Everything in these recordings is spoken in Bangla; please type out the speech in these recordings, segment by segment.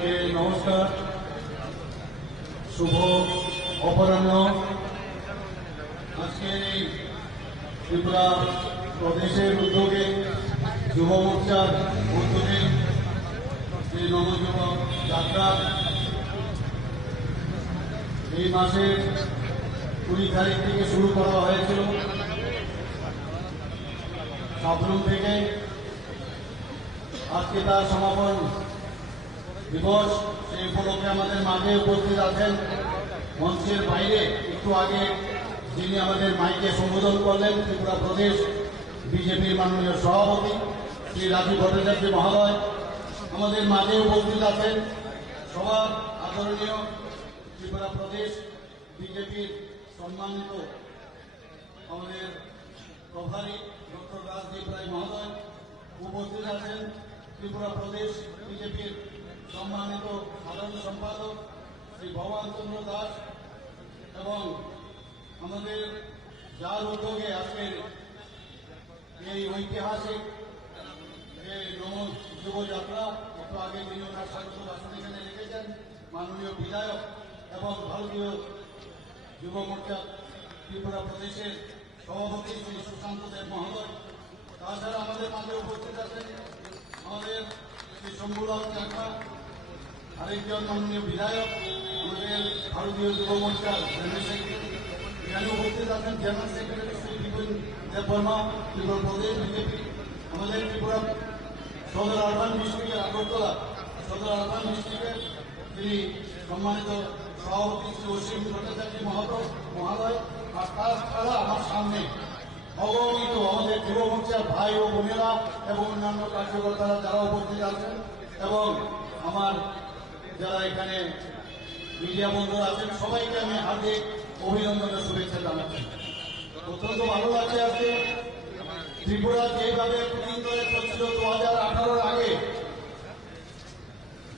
সবাইকে নমস্কার। শুভ অপরাহ্ন। আজকে এই ত্রিপুরা প্রদেশের উদ্যোগে যুব মোর্চার উদ্যোগে এই নবযুবক যাত্রা এই মাসের 20 তারিখ থেকে শুরু করা হয়েছিল সাবরুম থেকে। আজকে তার সমাপন দিবস। সেই উপলক্ষে আমাদের মাঝে উপস্থিত আছেন মঞ্চের বাইরে একটু আগে যিনি আমাদের মাইকে সম্বোধন করলেন ত্রিপুরা প্রদেশ বিজেপির মাননীয় সভাপতি শ্রী রাজীব ভট্টাচার্য মহোদয়। আমাদের মাঝে উপস্থিত আছেন সবার আদরণীয় ত্রিপুরা প্রদেশ বিজেপির সম্মানিত আমাদের প্রভারী ডক্টর রাজদীপ রায় মহোদয়। উপস্থিত আছেন ত্রিপুরা প্রদেশ বিজেপির সম্মানিত সাধারণ সম্পাদক শ্রী ভগবান চন্দ্র দাস এবং আমাদের যার উদ্যোগে আজকের এই ঐতিহাসিক যে নব যুবযাত্রা একটু আগে তিনি ওনার স্বাগত ভাষণ এখানে রেখেছেন মাননীয় বিধায়ক এবং ভারতীয় যুব মোর্চা ত্রিপুরা প্রদেশের সভাপতি শ্রী সুশান্ত দেব মহোদয়। তাছাড়া আমাদের মাঝে উপস্থিত আছেন আমাদের শ্রী শম্ভুলাল চাকমা, আরেকজন মাননীয় বিধায়ক আমাদের ভারতীয় যুব মোর্চার জেনারেল সেক্রেটারি। এখানে উপস্থিত আছেন জেনারেল সেক্রেটারি শ্রী বিপিন দেববর্মা, ত্রিপুরা প্রদেশ বিজেপি। আমাদের ত্রিপুরা সদর আরবান ডিস্ট্রিক্টের আগরতলা সদর আরবান ডিস্ট্রিক্টের তিনি সম্মানিত সভাপতি শ্রী অসীম ভট্টাচার্য মহোদয়। আর তাছাড়া আমার সামনে অগণিত আমাদের যুব মোর্চার ভাই ও বোনেরা এবং অন্যান্য কার্যকর্তারা যারা উপস্থিত আছেন এবং আমার যারা এখানে মিডিয়া বন্ধুরা আছেন সবাইকে আমি হার্দিক অভিনন্দনের শুভেচ্ছা জানাচ্ছি। অত্যন্ত ভালো লাগছে আজকে ত্রিপুরা যেভাবে প্রতিদিন ধরে চলছিল 2018 আগে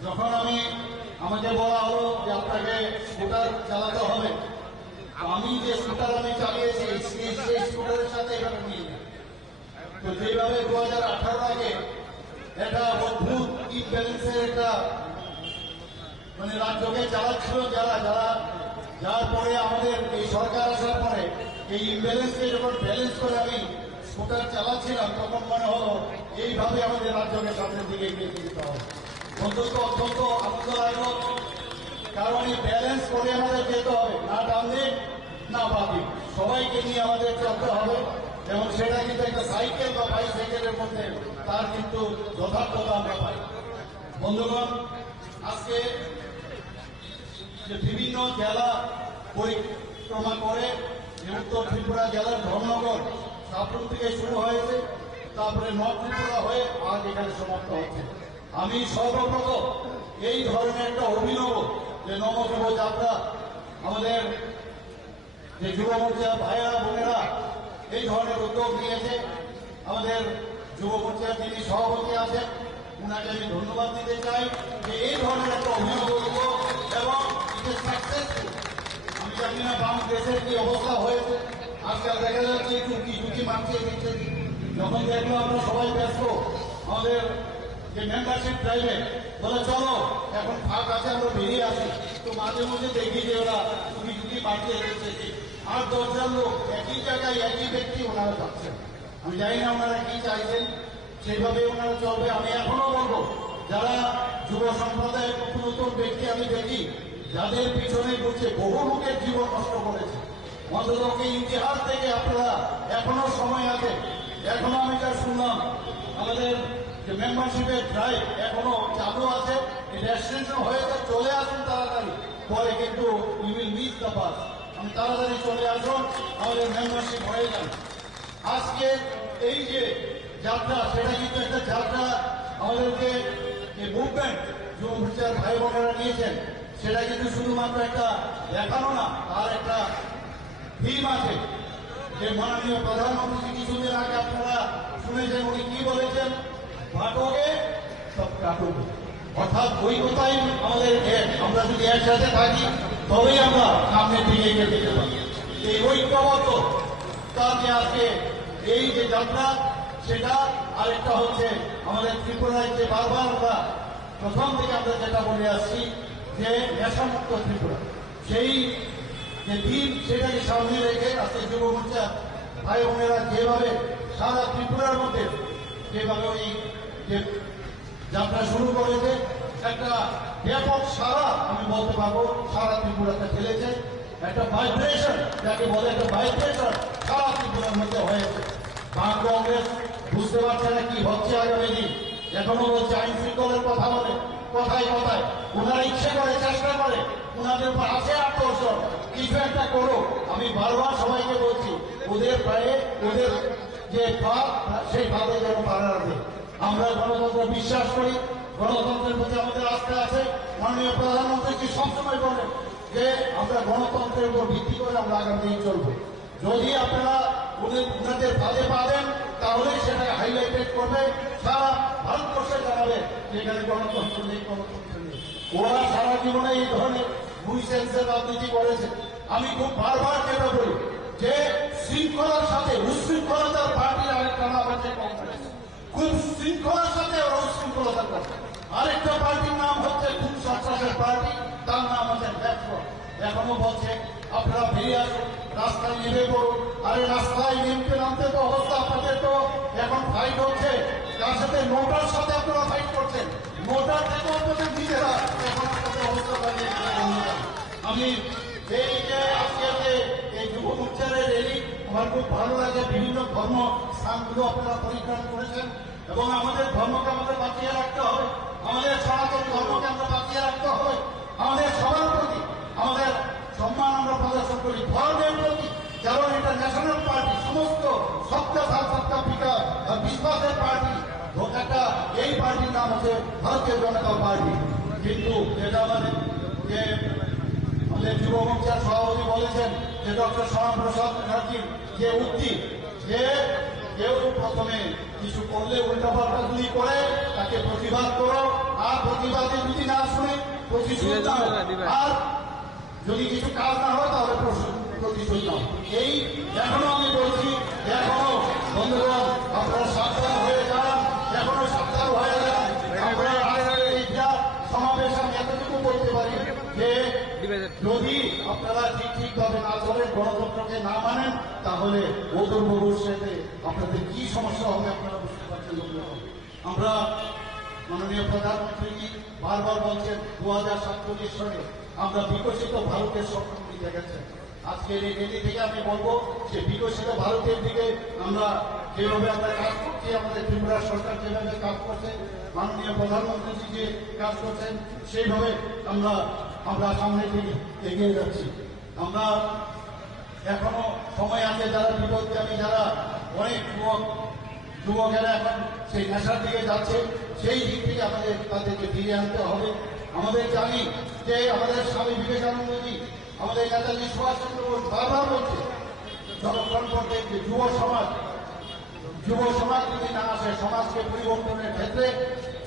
যখন আমাকে বলা হলো যে আপনাকে স্কুটার চালাতে হবে, আমি যে স্কুটার আমি চালিয়েছি সেই স্কুটারের সাথে এভাবে নিয়ে যাই। তো যেভাবে 2018 আগে একটা অদ্ভুত ইমব্যালেন্সের একটা মানে রাজ্যকে চালাচ্ছিল যার পরে আমাদের এই সরকার আসার পরে এই ইমব্যালেন্সকে যখন ব্যালেন্স করে আমি স্কুটার চালাচ্ছিলাম তখন মনে হলো এইভাবে আমাদের রাজ্যকে সামনের দিকে এগিয়ে যেতে হবে। অত্যন্ত আনন্দ লাগলো, কারণ এই ব্যালেন্স করে আমাদের যেতে হবে, না ডান দিক না বাঁ দিক, সবাইকে নিয়ে আমাদের চলতে হবে। এবং সেটা কিন্তু একটা সাইকেল বা বাইসাইকেলের মধ্যে তার কিন্তু যথার্থতা আমরা পাই। বন্ধুগণ, আজকে যে বিভিন্ন জেলা পরিক্রমা করে উত্তর ত্রিপুরা জেলার ধর্মনগর সাবরুম থেকে শুরু হয়েছে, তারপরে নর্থ ত্রিপুরা হয়ে আজ এখানে সমাপ্ত হচ্ছে। আমি সর্বপ্রথম এই ধরনের একটা অভিনব যে নবযুব যাত্রা আমাদের যে যুব মোর্চা ভাইয়েরা বোনেরা এই ধরনের উদ্যোগ নিয়েছে, আমাদের যুব মোর্চার যিনি সভাপতি আছেন উনাকে আমি ধন্যবাদ দিতে চাই যে এই ধরনের একটা অভিনব উদ্যোগ এবং সাকসেসফুল। আমি জানি না বাম দেশের কি অবস্থা হয়েছে, আজকাল দেখা যাচ্ছে টুকি মানছে দিচ্ছে। যখন দেখলো আমরা সবাই ব্যস্ত, আমাদের যে মেম্বারশিপ ড্রাইভে বলে চলো এখন ফাঁক আছে আমরা বেরিয়ে আসি, তো মাঝে মধ্যে দেখি যে ওরা টুকি মানছে দিচ্ছে। আর 10জন লোক একই জায়গায় একই ব্যক্তি ওনারা যাচ্ছেন। আমি জানি না ওনারা কি চাইছেন, সেইভাবে ওনারা চলবে। আমি এখনো বলবো যারা যুব সম্প্রদায়ের নতুন ব্যক্তি আমি দেখি যাদের পিছনে ঘুরছে বহু লোকের জীবন নষ্ট করেছে, অন্তত ইতিহাস থেকে আপনারা এখনো সময় আছে। এখনো আমি যা শুনলাম আমাদের যে মেম্বারশিপের ড্রাইভ এখনো চালু আছে, এটা এক্সটেনশন হয়েছে, চলে আসুন তাড়াতাড়ি, পরে কিন্তু you will miss the bus. আমি তাড়াতাড়ি চলে আসুন, আমাদের মেম্বারশিপ হয়ে যান। আজকে এই যে যাত্রা সেটা কিন্তু একটা যাত্রা, আমাদেরকে যে মুভমেন্ট যুব মোর্চার ভাই বোনেরা নিয়েছেন সেটা কিন্তু শুধুমাত্র একটা দেখানো না, তার একটা থিম আছে। যে মাননীয় প্রধানমন্ত্রী কিছুদিন আগে আপনারা শুনেছেন উনি কি বলেছেন, ভাটকে সব কাটবে। অর্থাৎ ওই কথাই আমাদের আমরা যদি একসাথে থাকি তবেই আমরা সামনের দিকে এগিয়ে যেতে পারি। এই ঐক্যবদ্ধ তাতে আজকে এই যে যাত্রা সেটা, আরেকটা হচ্ছে আমাদের ত্রিপুরায় যে বারবার আমরা প্রথম থেকে আমরা যেটা বলে আসছি যে নেশামুক্ত ত্রিপুরা, সেই যে দিন সেটাকে সামনে রেখে আজকে যুব মোর্চা ভাই বোনেরা যেভাবে সারা ত্রিপুরার মধ্যে যেভাবে ওই যে যাত্রা শুরু করেছে, একটা ব্যাপক সারা আমি বলতে পারবো সারা ত্রিপুরাতে ফেলেছে, একটা ভাইব্রেশন যাকে বলে একটা ভাইব্রেশন সারা ত্রিপুরার মধ্যে হয়েছে। বাম কংগ্রেস বুঝতে পারছে না কি হচ্ছে আগামী দিন, এখনো বলছে আইন শৃঙ্খলার কথা বলে, কথায় কথায় ওনারা ইচ্ছে করে চেষ্টা করে, ওনাদের উপর আছে আকর্ষণ কিছু একটা করো। আমি বারবার সবাইকে বলছি ওদের পায়ে ওদের যে ভাব সেই ভাবে যেন পাড়া রাখে। আমরা গণতন্ত্র বিশ্বাস করি, গণতন্ত্রের প্রতি আমাদের আস্থা আছে। মাননীয় প্রধানমন্ত্রী সবসময় বলেন যে আমরা গণতন্ত্রের উপর ভিত্তি করে আমরা আগামী দিন চলবো। যদি আপনারা ওনাদের ফাঁদে পা দেন তাহলে সেটাকে হাইলাইটেড করবে, সারা ভারতবর্ষে জানাবে যেখানে গণতন্ত্র নেই, গণতন্ত্র নেই। ওরা সারা জীবনে এই ধরনের বুঝসেন্সের রাজনীতি করেছে। আমি খুব বারবার যেটা বলি যে শৃঙ্খলার সাথে উশৃঙ্খলতার পার্টির আরেকটা নাম আছে কংগ্রেস। খুব শৃঙ্খলার সাথে ওরা উশৃঙ্খলতা করছে। আরেকটা পার্টির নাম হচ্ছে খুব সন্ত্রাসের পার্টি, তার নাম হচ্ছে ব্যাকফ্রন্ট। এখনো বলছে আপনারা বেরিয়ে আসুন, রাস্তায় নেমে পড়ুন। আরে রাস্তায় নামতে তো অবস্থা আপনাদের তো এখন ফাইট হচ্ছে, তার সাথে নোটার সাথে আপনারা ফাইট করছেন। নোটার থেকে আপনাদের নিজেরা এখন আপনাদের অবস্থা বানিয়ে। আমি এই যে আজকে যে এই যুব মোর্চার র্যালি আমার খুব ভালো লাগে। বিভিন্ন ধর্ম স্থানগুলো আপনারা পরিক্রমা করেছেন এবং আমাদের ধর্মকে আমাদের বাঁচিয়ে রাখতে হবে, আমাদের সনাতন ধর্মকে আমরা বাঁচিয়ে রাখতে হবে। আমাদের সবার প্রতি আমাদের সম্মান আমরা প্রদর্শন করি, ধর্মের প্রতি। কারণ এটা ন্যাশনাল পার্টি, সমস্ত সবকা সাথ সবকা বিকাশ বিশ্বাসের পার্টি। একটা এই পার্টির নাম হচ্ছে ভারতীয় জনতা পার্টি। কিন্তু এটা আমাদের যে আমাদের যুব মোর্চার সভাপতি বলেছেন যে ডক্টর শ্যামাপ্রসাদ মুখার্জির যে উক্তি যে কেউ প্রথমে কিছু করলে উল্টাপাল্টাগুলি করে তাকে প্রতিবাদ করো, আর প্রতিবাদে যদি না শুনে প্রতিশোধ দাও, আর যদি কিছু কাজ না হয় তাহলে প্রতিশোধ দাও। এই এখনো আমি বলছি, এখনো বন্ধুগণ আপনারা সাবধান হয়ে যান, এখনো সাবধান হয়ে যান। আমরা এইটা সমাবেশ আমি এতটুকু বলতে পারি যে যদি আপনারা ঠিকভাবে না চলেন, গণতন্ত্রকে না মানেন, তাহলে অদূর ভবিষ্যতে আপনাদের কি সমস্যা হবে আপনারা বুঝতে পারছেন। আমরা মাননীয় প্রধানমন্ত্রী বারবার বলছেন 2047 সালে আমরা বিকশিত ভারতের স্বপ্ন দিতে গেছেন। আজকের এই রেলি থেকে আমি বলবো যে বিকশিত ভারতের দিকে আমরা যেভাবে আমরা কাজ করছি, আমাদের ত্রিপুরা সরকার যেভাবে কাজ করছে, মাননীয় প্রধানমন্ত্রী যে কাজ করছেন, সেইভাবে আমরা সামনের দিকে এগিয়ে যাচ্ছি। আমরা এখনো সময় আছে, যারা বিপদগামী, যারা অনেক যুবকেরা এখন সেই নেশার দিকে যাচ্ছে, সেই দিক থেকে আমাদের তাদেরকে ফিরিয়ে আনতে হবে। আমাদের জানি যে আমাদের স্বামী বিবেকানন্দজি, আমাদের নেতাজি সুভাষচন্দ্র বোস বারবার বলছে জনগণ করতে যে যুব সমাজ যদি না আসে সমাজকে পরিবর্তনের ক্ষেত্রে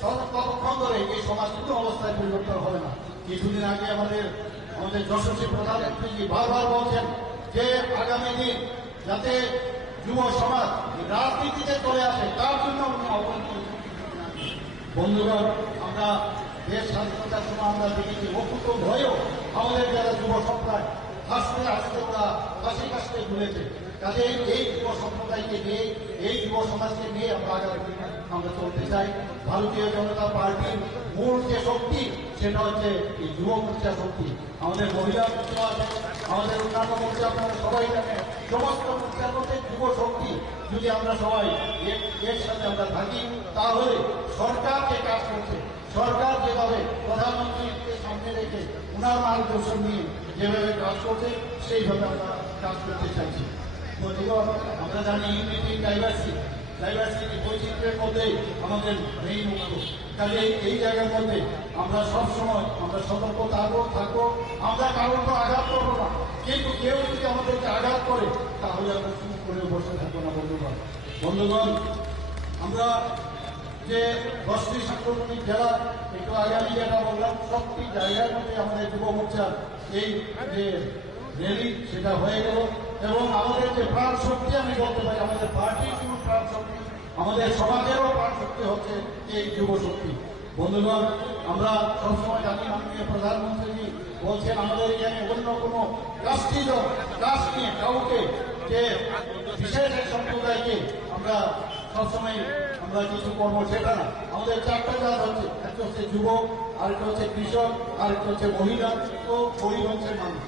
ততক্ষণ ধরে এই সমাজ কোনো অবস্থায় পরিবর্তন হবে না। কিছুদিন আগে আমাদের যশস্বী প্রধানমন্ত্রী বারবার বলছেন যে আগামী দিন যাতে যুব সমাজ রাজনীতিতে চলে আসে তার জন্য বন্ধুগণ, আমরা দেশ স্বাধীনতার সময় আমরা দেখেছি অকুত ভয়েও আমাদের যারা যুব সম্প্রদায় হাসতে হাসতে ওরা হাসি কাশতে ভুলেছে। কাজে এই যুব সম্প্রদায়কে নিয়ে, এই যুব সমাজকে নিয়ে আমরা আগামী আমরা চলতে চাই। ভারতীয় জনতা পার্টির মূল যে শক্তি সেটা হচ্ছে এই যুব মোর্চা শক্তি। আমাদের মহিলা মোর্চা আছে, আমাদের অন্যান্য মোর্চা আপনারা সবাই জানেন। সমস্ত মোর্চার মধ্যে যুব শক্তি যদি আমরা সবাই এর সাথে আমরা থাকি, তাহলে সরকার যে কাজ করছে, সরকার যেভাবে প্রধানমন্ত্রীকে সামনে রেখে ওনার মার্গদর্শন নিয়ে যেভাবে কাজ করছে, সেইভাবে আমরা কাজ করতে চাইছি। বন্ধুগণ, আমরা জানি ইউনিটি ডাইভার্সিটি বৈচিত্র্যের মধ্যে আমাদের মেইন মুখ্য। কাজে এই জায়গার মধ্যে আমরা সবসময় আমরা সতর্ক থাকবো। আমরা কারোর তো আঘাত করবো না, কিন্তু কেউ যদি আমাদেরকে আঘাত করে তাহলে আমরা চুপ করে বসে থাকবো না। বন্ধুগণ, আমরা যে 10টি সাংগঠনিক জেলা একটু আগে আমি যেটা বললাম, সবটি জায়গার মধ্যে আমাদের যুব মোর্চার এই যে র্যালি সেটা হয়ে গেল। এবং আমাদের যে প্রাণ শক্তি আমি বলতে পারি, আমাদের পার্টির কোনো প্রাণ শক্তি, আমাদের সমাজেরও প্রাণ শক্তি হচ্ছে এই যুব শক্তি। বন্ধুগণ, আমরা সবসময় জানি মাননীয় প্রধানমন্ত্রী বলছেন আমাদের এখানে অন্য কোনো রাষ্ট্রীয় কাজ নিয়ে কাউকে যে বিশেষ এক সম্প্রদায়কে আমরা সবসময় আমরা কিছু করবো সেটা না। আমাদের চারটা কাজ হচ্ছে, একটা হচ্ছে যুবক, আরেকটা হচ্ছে কৃষক, আরেকটা হচ্ছে মহিলা ও গরিব অংশের মানুষ।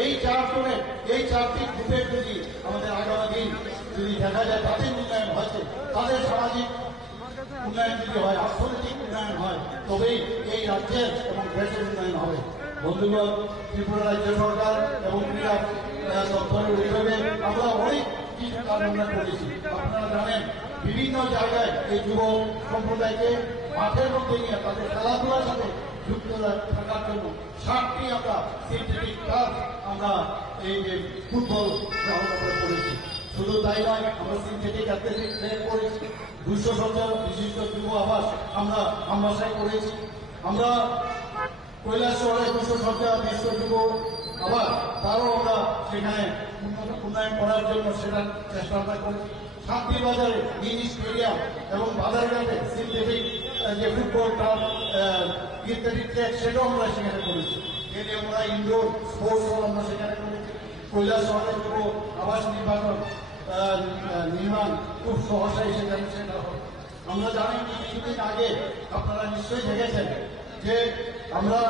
এই চারজনের এই চারটি গ্রুপের যদি আমাদের আগামী দিন যদি দেখা যায় তাদের উন্নয়ন হয়েছে, তাদের সামাজিক উন্নয়ন যদি হয়, অর্থনৈতিক উন্নয়ন হয়, তবেই এই রাজ্যের এবং দেশের উন্নয়ন হবে। বন্ধুগণ, ত্রিপুরা রাজ্য সরকার এবং ক্রীড়া দপ্তরের উদ্যোগে আমরা অনেক কিছু কাজ আমরা করেছি। আপনারা জানেন বিভিন্ন জায়গায় এই যুব সম্প্রদায়কে মাঠের মধ্যে নিয়ে তাদের খেলাধুলার সাথে যুক্ত থাকার জন্য 60টি আমরা সিনথেটিক টার্ফ আমরা এই যে ফুটবল গ্রাউন্ড আমরা করেছি। শুধু তাই নয়, আমরা সিনথেটিক অ্যাথলেটিক ট্রেন করেছি, 200 সজ্জার বিশিষ্ট যুব আবাস আমরা আমবাসায় করেছি। আমরা কৈলাস শহরে 200 সজ্জার বিশিষ্ট যুব আবাস তারও আমরা সেখানে উন্নয়ন করার জন্য সেটার চেষ্টা আমরা করেছি। শান্তিবাজারে মিনি স্টেডিয়াম এবং বাজারঘাটে সিনথেটিক যে ফুটবল টার্ফ ইত্যাদি ট্র্যাক সেটাও আমরা সেখানে করেছি। এতে আমরা ইনডোর স্পোর্টস আমরা সেখানে করেছি। কৈলাস শহরে যুব আবাস নির্মাণ খুব সহসাই সেখানে সেটা হবে। আমরা জানি কিছুদিন আগে আপনারা নিশ্চয়ই দেখেছেন যে আমরা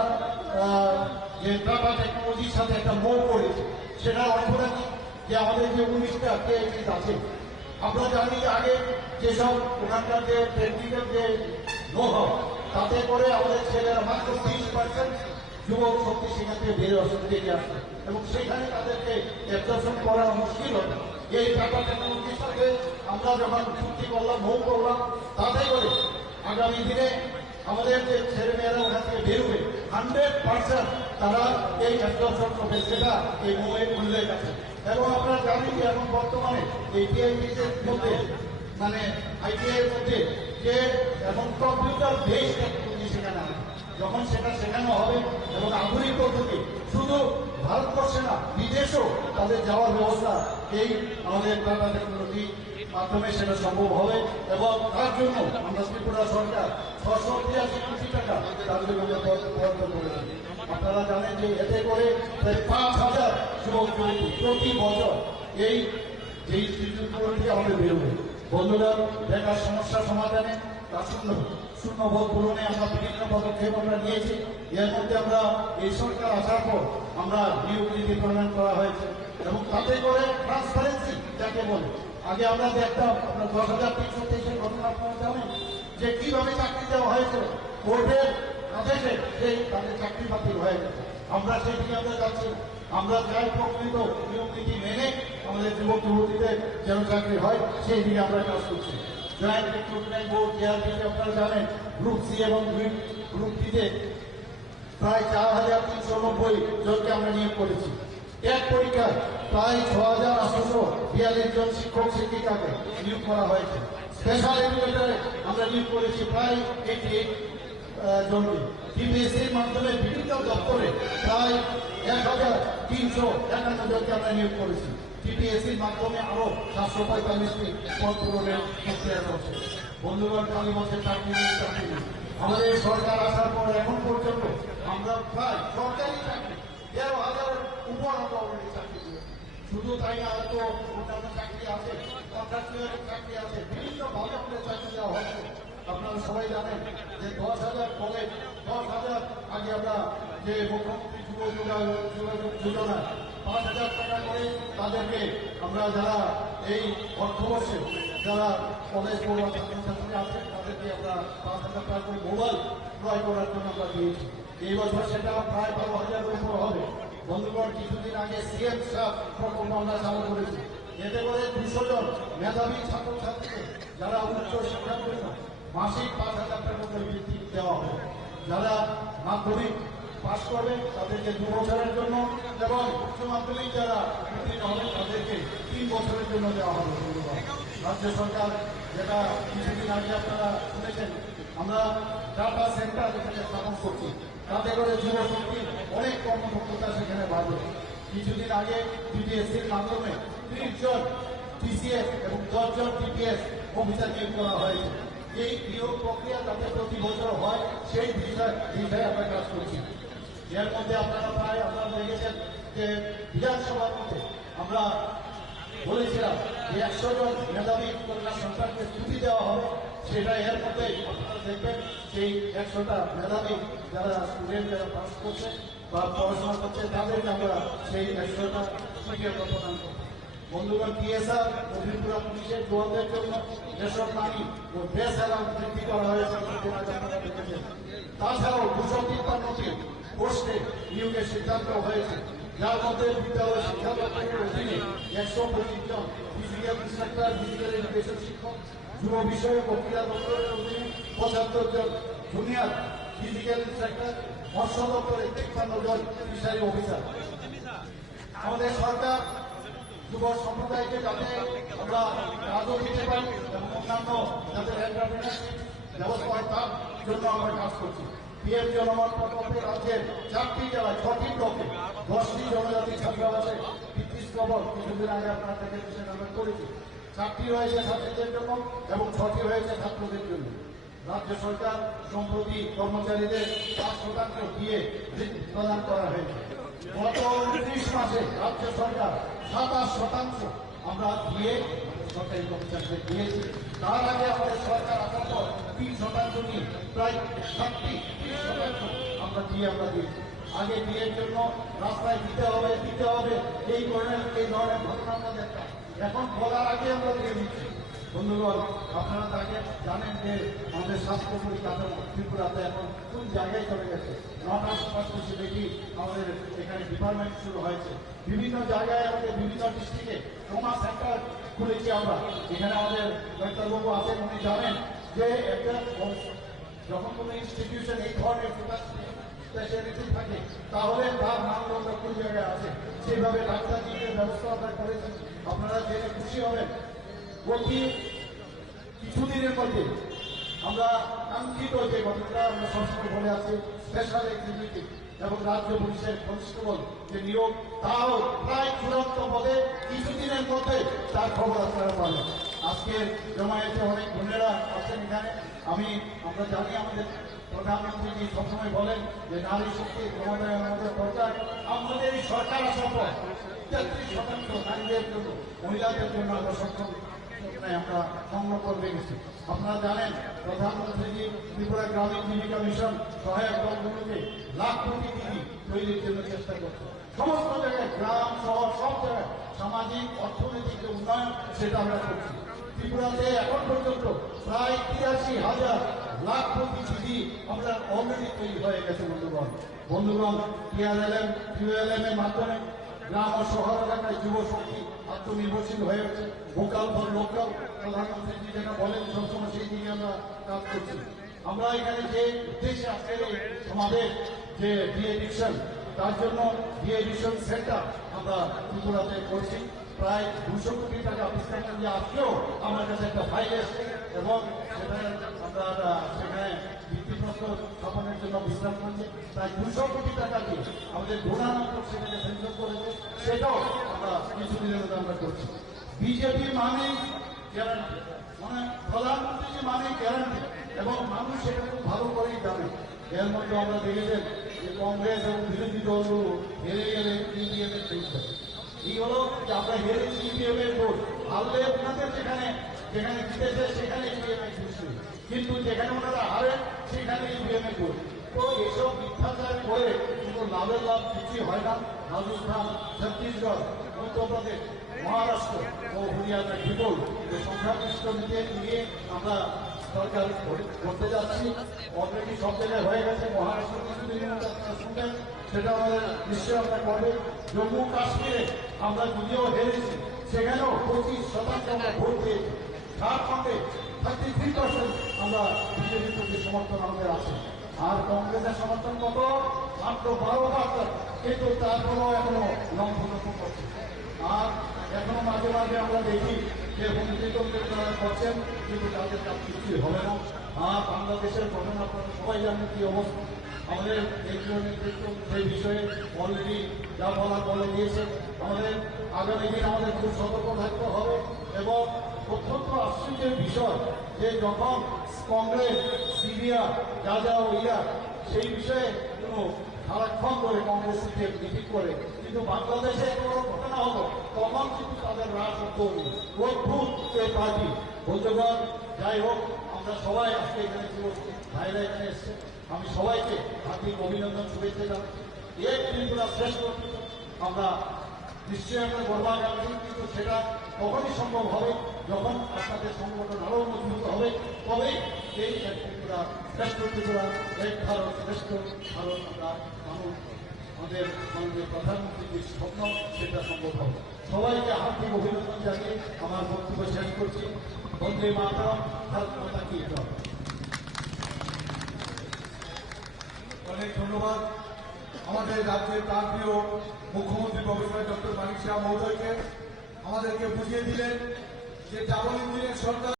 যে টাটা টেকনোলজির সাথে একটা মোড় করেছি। সেটার অর্থনীতি যে আমাদের যে 19টা কেএমএস আছে, আমরা জানি যে আগে যেসব ওখানকার যে টেকনিক্যাল যে নো-হাউ তাতে করে আমাদের ছেলেরা মাত্র 30% যুবক শক্তি সেখান থেকে বেরিয়ে আসে এবং সেখানে তাদেরকে অ্যাবজর্পশন করা মুশকিল হতো। এই টাটা টেকনোলজির সাথে আমরা যখন চুক্তি করলাম, মৌ করলাম, তাতে করে আগামী দিনে আমাদের যে ছেলেমেয়েরা ওখান থেকে বেরোবে 100% তারা এই অ্যাবজর্পশন করবে, সেটা এই মৌয়ের উল্লেখ আছে। এবং আপনারা জানেন যে এখন বর্তমানে এই টিআইটির মধ্যে মানে আইটিআই এর মধ্যে যে এখন কম্পিউটার বেস টেকনোলজি সেখানে আছে। যখন সেটা শেখানো হবে এবং আধুনিক পদ্ধতি শুধু ভারতবর্ষে না বিদেশেও তাদের যাওয়ার ব্যবস্থা এই আমাদের টাটা টেকনোলজি মাধ্যমে সেটা সম্ভব হবে। এবং তার জন্য আমরা ত্রিপুরা সরকার 683 কোটি টাকা তার জন্য বরাদ্দ করেছি। আপনারা জানেন যে এতে করে প্রায় 5,000 যুবক যুবতী প্রতি বছর এই যে ইনস্টিটিউটগুলো থেকে আমাদের বেরোবে। বন্ধুরা, বেকার সমস্যা সমাধানে তার শূন্যবোধ পূরণে আমরা বিভিন্ন পদক্ষেপ আমরা নিয়েছি। এর মধ্যে আমরা এই সরকার আসার পর আমরা নিয়োগ নীতি প্রণয়ন করা হয়েছে এবং তাতে করে ট্রান্সপারেন্সি যাকে বলে, আগে আমরা দেখতাম আপনার 10,323 ঘটনা আপনারা জানেন যে কিভাবে চাকরি দেওয়া হয়েছে, কোর্টের আদেশে সেই তাদের চাকরি বাতিল হয়ে গেছে। আমরা সেই দিকে আমরা যাচ্ছি। আমরা চাই প্রকৃত নিয়ম নীতি মেনে আমাদের যুবক যুবতীদের যেন চাকরি হয়, সেই দিকে আমরা কাজ করছি। জয়েন্ট রিক্রুটমেন্ট বোর্ড জেআরপিতে আপনারা জানেন গ্রুপ সি এবং গ্রুপ ডিতে প্রায় 4,390 জনকে আমরা নিয়োগ করেছি। এক পরীক্ষায় প্রায় 6,842 জন শিক্ষক শিক্ষিকাকে নিয়োগ করা হয়েছে। স্পেশাল এডুকেটরে আমরা নিয়োগ করেছি প্রায় 88 জনকে। টিপিএসসির মাধ্যমে বিভিন্ন দপ্তরে প্রায় 1,351 জনকে আমরা নিয়োগ করেছি। টিপিএসসির মাধ্যমে আরো 745টি পদ পূরণের প্রক্রিয়া চলছে। বন্ধুগণ, কালী বছর চাকরি আমাদের সরকার আসার পর এখন পর্যন্ত আমরা প্রায় সরকারি চাকরি 13,000 উপর আমরা অলরেডি চাকরি দিয়েছি। শুধু তাই না, হয়তো অন্যান্য চাকরি আছে, কন্ট্রাকচুয়াল চাকরি আছে, বিভিন্ন ভাবে আমাদের চাকরি দেওয়া হয়েছে। আপনারা সবাই জানেন যে 10,000 কলেজ, 10,000 আগে আমরা যে মুখ্যমন্ত্রী যুব যোগাযোগ যোজনা 5,000 টাকা করে তাদেরকে আমরা যারা এই অর্থবর্ষে যারা কলেজ পড়ুয়া ছাত্রছাত্রী আছে তাদেরকে আমরা 5,000 টাকা করে মোবাইল ক্রয় করার জন্য আমরা দিয়েছি। এই বছর সেটা প্রায় 12,000 উপর হবে। বন্ধুগণ, কিছুদিন আগে সিএম সাহেব প্রকল্প আমরা চালু করেছি। এতে করে 200 জন মেধাবী ছাত্রছাত্রীকে যারা উচ্চ শিক্ষার জন্য মাসিক 5,000 টাকা করে বৃত্তি দেওয়া হবে। যারা মাধ্যমিক পাস করবে তাদেরকে 2 বছরের জন্য এবং উচ্চ মাধ্যমিক যারা উত্তীর্ণ হবে তাদেরকে 3 বছরের জন্য দেওয়া হবে। রাজ্য সরকার যেটা কিছুদিন আগে আপনারা শুনেছেন, আমরা ডাটা সেন্টার যেখানে স্থাপন করছি, তাতে করে যুবশক্তির অনেক কর্মদক্ষতা সেখানে বাড়বে। কিছুদিন আগে টিপিএসসির মাধ্যমে 30 জন টিসিএস এবং 10 জন টিপিএস অফিসার নিয়োগ করা হয়েছে। এই নিয়োগ প্রক্রিয়া যাতে প্রতি বছর হয় সেই বিষয়ে আমরা কাজ করছি। এর মধ্যে আপনারা দেখেছেন যে বিধানসভার মধ্যে আমরা বলেছিলাম যে 100 জন মেধাবী কন্যা সন্তানকে ছুটি দেওয়া হবে, সেটা এর মধ্যে আপনারা দেখবেন সেই 100টা মেধাবী যারা স্টুডেন্ট যারা পাস করছে বা পড়াশোনা করছে তাদেরকে আমরা সেই 100টা ছুটি আমরা প্রদান করব। বন্ধুগণ, পিএসআর ও ত্রিপুরা পুলিশের জওয়ানদের জন্য যেসব নারী ও বেস অ্যালাউন্স বৃদ্ধি করা হয়েছে আপনারা দেখেছেন। তাছাড়াও 253টি পোস্টে নিয়োগের সিদ্ধান্ত হয়েছে, যার মধ্যে বিদ্যালয় শিক্ষা দপ্তরের অধীনে 125 জন ফিজিক্যাল ইন্সট্রাক্টর, ফিজিক্যাল এডুকেশন শিক্ষক, যুব বিষয়ক ও ক্রীড়া দপ্তরের অধীনে 75 জন জুনিয়র ফিজিক্যাল ইন্সট্রাক্টর, মৎস্য দপ্তরে 53 জন ফিশারি অফিসার। আমাদের সরকার যুব সম্প্রদায়কে যাতে আমরা কাজও দিতে পারি এবং অন্যান্য যাদের এন্টারপ্রেনারশিপ ব্যবস্থা হয় তার জন্য আমরা কাজ করছি। পিএম জনমত প্রকল্পে রাজ্যের 4টি জেলায় 6টি ব্লকে 10টি জনজাতি ছাত্রাবাসে ব্রিটিশ খবর কিছুদিন আগে আপনার থেকে আমরা করেছি। 4টি রয়েছে ছাত্রীদের জন্য এবং 6টি হয়েছে ছাত্রদের জন্য। রাজ্য সরকার সম্প্রতি কর্মচারীদের 5% দিয়ে প্রদান করা হয়েছে। গত 29 মাসে রাজ্য সরকার 27% আমরা দিয়ে সরকারি কর্মচারীদের দিয়েছি। তার আগে আমাদের সরকার আসার পর 3% নিয়ে প্রায় 30% আমরা দিয়েছি। আগে বিয়ের জন্য রাস্তায় দিতে হবে এই ধরনের ঘটনা আমরা দেখতাম, এখন বলার আগে আমরা দিয়ে দিচ্ছি। বন্ধুগণ, আপনারা তাকে জানেন যে আমাদের স্বাস্থ্য পরিকাঠামো ত্রিপুরাতে এখন কোন জায়গায় চলে গেছে। 9টা সুপার স্পেশালিটি আমাদের এখানে ডিপার্টমেন্ট শুরু হয়েছে। বিভিন্ন জায়গায় আমাদের বিভিন্ন ডিস্ট্রিক্টে ট্রমা সেন্টার খুলেছি আমরা। এখানে আমাদের ডাক্তারবাবু আছেন, উনি জানেন যে একটা যখন কোনো ইনস্টিটিউশন এই ধরনের স্পেশালিটি থাকে তাহলে তার মানদণ্ড কোন জায়গায় আছে, সেইভাবে ডাক্তারদের ব্যবস্থা আমরা করেছি। আপনারা জেনে খুশি হবেন, প্রতি কিছুদিনের মধ্যে আমরা কাঙ্ক্ষিত যে ঘটনাটা আমরা সবসময় বলে আছি স্পেশাল এক্সিকিউটিভ এবং রাজ্য পুলিশের কনস্টেবল যে নিয়োগ, তাও প্রায় চূড়ান্ত পদে কিছুদিনের মধ্যে তার খবর আপনারা পাবেন। আজকে জমায়েতে অনেক বোনেরা আছেন এখানে। আমরা জানি আমাদের প্রধানমন্ত্রী সবসময় বলেন যে নারী শক্তি ক্ষমতায় আমাদের দরকার। আমাদের এই সরকার আসার পর 33% নারীদের জন্য, মহিলাদের জন্য আমরা সক্ষম আমরা সংগ্রহ করে গেছি। আপনারা জানেন প্রধানমন্ত্রী ত্রিপুরা গ্রামীণ জীবিকা মিশন সহায়ক দলগুলোকে লাখ কোটি দিদি তৈরির জন্য চেষ্টা করছে। সমস্ত জায়গায় গ্রাম শহর সব জায়গায় সামাজিক অর্থনৈতিক যে উন্নয়ন সেটা আমরা করছি। ত্রিপুরাতে এখন পর্যন্ত প্রায় 83,000 লাখ কোটি দিদি আমরা অলরেডি তৈরি হয়ে গেছে। বন্ধুগণ, PRLM, QLM এর মাধ্যমে গ্রাম ও শহর এলাকায় যুব শক্তি আত্মনির্ভরশীল হয়ে উঠছে। ভোকাল ফর লোকাল প্রধানমন্ত্রী যেটা বলেন সবসময় সেই দিকে আমরা কাজ করছি। আমরা এখানে যে উদ্দেশ্যে আজকের আমাদের যে ডিএডিকশন, তার জন্য ডিএডিকশন সেন্টার আমরা ত্রিপুরাতে করছি। প্রায় 200 কোটি টাকা বিশ্লেষণ যে আজকেও আমার কাছে একটা ফাইল এসছে এবং সেখানে আমরা সেখানে ভিত্তিপ্রস্তর স্থাপনের জন্য বিশ্রাম করছি। প্রায় 200 কোটি টাকা দিয়ে আমাদের ডোনার সেখানে সেন্সর করেছে, সেটাও আমরা কিছুদিনের মধ্যে আমরা করছি। বিজেপি মানে গ্যারান্টি, মানে প্রধানমন্ত্রী যে মানে গ্যারান্টি, এবং মানুষ সেটা খুব ভালো করেই জানে। এর মধ্যে আমরা দেখেছেন যে কংগ্রেস এবং বিরোধী দলগুলো হেরে গেলে ইভিএম এর চেষ্টা। এই হলো যে আমরা হেরেছি ইভিএম এর ভোট, হারলে ওনাদের যেখানে জিতেছে সেখানে ইভিএম এর খুশি, কিন্তু যেখানে ওনারা হারেন সেখানে ইভিএম এর ভোট। তো এসব মিথ্যাচার করে কিন্তু লাভের লাভ কিছুই হয় না। রাজস্থান, ছত্তিশগড়, মধ্যপ্রদেশ, মহারাষ্ট্র ও হরিয়ানা বিপুল যে সংখ্যাগরিষ্ঠ নিয়ে আমরা সরকার করতে যাচ্ছি। অলরেডি সব জায়গায় হয়ে গেছে। মহারাষ্ট্র কিছুদিনের মধ্যে আপনারা শুনবেন, সেটা আমাদের নিশ্চয়ই আমরা করবে। জম্মু কাশ্মীরে আমরা যদিও হেরেছি, সেখানেও 25% আমরা ভোট দিয়েছি। ঝাড়খণ্ডে 33% আমরা বিজেপির প্রতি সমর্থন আমাদের আছে। আর কংগ্রেসের সমর্থন কত? মাত্র 12%, কিন্তু তারপরেও এখনো লঙ্ঘন করছে। আর এখনো মাঝে মাঝে আমরা দেখি যে হুমকিতন্ত্রের তারা করছেন, কিন্তু তাদের কাজ কিছুই হবে না। আর বাংলাদেশের ঘটনা আপনারা সবাই জানেন কি অবস্থা। আমাদের কেন্দ্রীয় নেতৃত্ব সেই বিষয়ে অলরেডি যা বলার বলে দিয়েছে। আমাদের আগামী দিন আমাদের খুব সতর্ক থাকতে হবে এবং অত্যন্ত আশ্চর্যের বিষয় যে যখন কংগ্রেস সিরিয়া গাজা ও ইরাক সেই বিষয়ে কোনো সারাক্ষণ করে কংগ্রেস মিটিং করে, কিন্তু বাংলাদেশে কোনো ঘটনা হলো তখন কিন্তু তাদের রাজ অদ্ভুত এই পার্টি। বন্ধুগণ, যাই হোক, আমরা সবাই আজকে এখানে ছিল, ভাইরা এখানে এসছে, আমি সবাইকে হার্দিক অভিনন্দন, শুভেচ্ছা জানাচ্ছি। এক ত্রিপুরা শ্রেষ্ঠ আমরা নিশ্চয়ই আমরা গর্বাকাঙ্ক্ষী, কিন্তু সেটা তখনই সম্ভব হবে যখন আপনাদের সংগঠন আরও মজবুত হবে, তবেই এই এক ত্রিপুরা শ্রেষ্ঠ ত্রিপুরা, এক ভারত শ্রেষ্ঠ ভারত আমরা আমাদের মাননীয় প্রধানমন্ত্রীর যে স্বপ্ন সেটা সম্ভব হবে। সবাইকে হার্দিক অভিনন্দন জানিয়ে আমার বক্তব্য শেষ করছি। বন্দে মাতরম, ভারত মাতা কি জয়। অনেক ধন্যবাদ আমাদের রাজ্যের প্রান্তীয় মুখ্যমন্ত্রী প্রফেসর ডক্টর মানিক শাহ মহোদয়কে। আমাদেরকে বুঝিয়ে দিলেন যে ডাবল ইঞ্জিনের সরকার